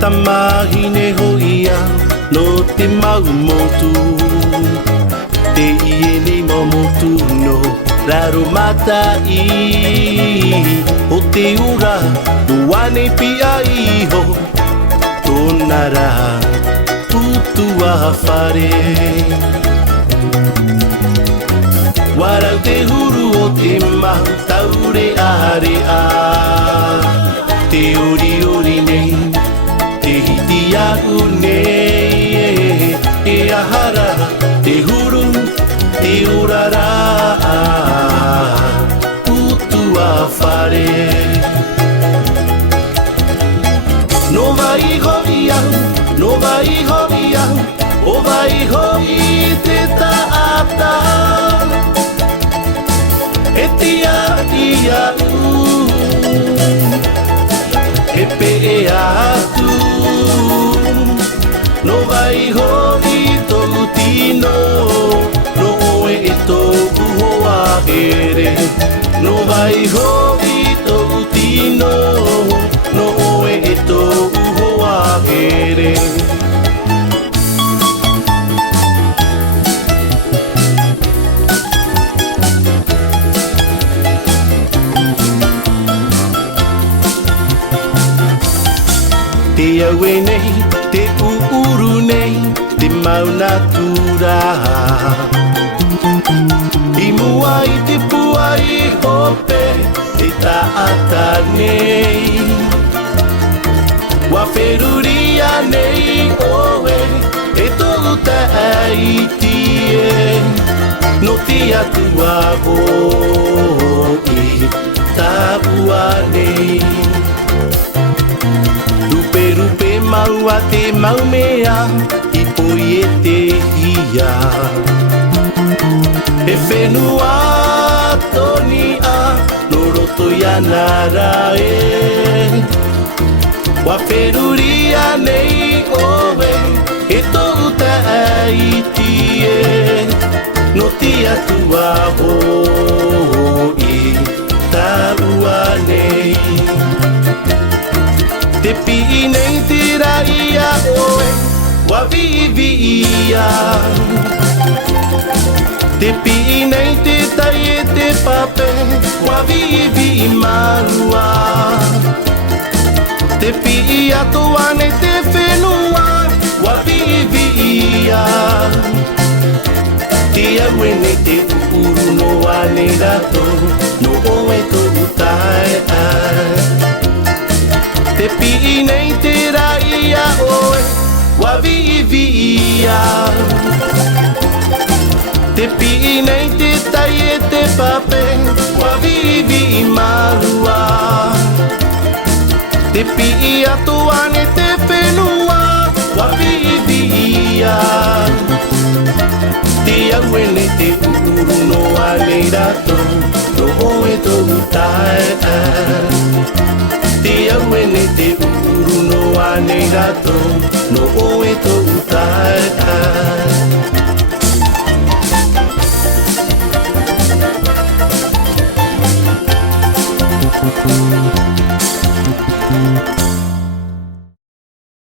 tamahine hoia no te mau motu te ie ni motu no raro matai o te ura duane pia iho tonara tutua whare warau te huru o te mahu taure are a te ori ori nei te hiti au nei e ahara te huru te urara utua whare no vai hoi au no vai hoi au o vai hoi te taata e tia ia e pe e atu no vai hoi tolu tino no oe e toku hoa here no vai hoi tolu tino no oe e toku hoa here te aue nei, te uuru nei, te mauna tura I mua I te pua I hope, te taata nei Wa wheruria nei oe, e tolu tai tie No te atua hoi, tabua nei Rupe maua te maumea I poi e te hia E whenua toni a no roto I anara e Wa wheruria nei oe E tohu tai tie No te atua hoi Taua nei Te pi nei te raia oe, wa vivi ia Te pi nei te tai e te pape, wa vivi marua Te pi ato ane te whenua, wa vivi ia Te aue nei te uru no ane rato, no oe tohu tae Te pi nei te raia oe, wa vivi ia Te pi nei te tai e te pape, wa vivi marua Te pi ato ane te whenua, wa vivi ia Te aue nei te uru no ane rato, no oe tohu tae Te aue nei te uru no ane rato, no oe tohu tae